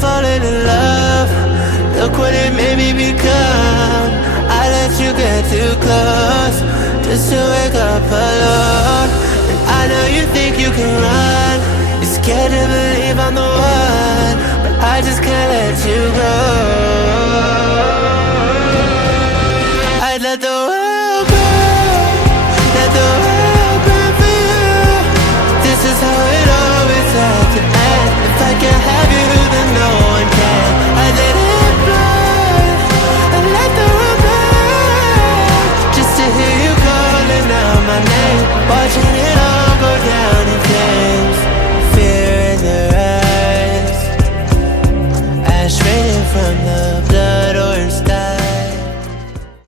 falling in love. Look what it made me become. I let you get too close, just to wake up alone. And I know you think you can run, you're scared to believe I'm the one, but I just can't let you go.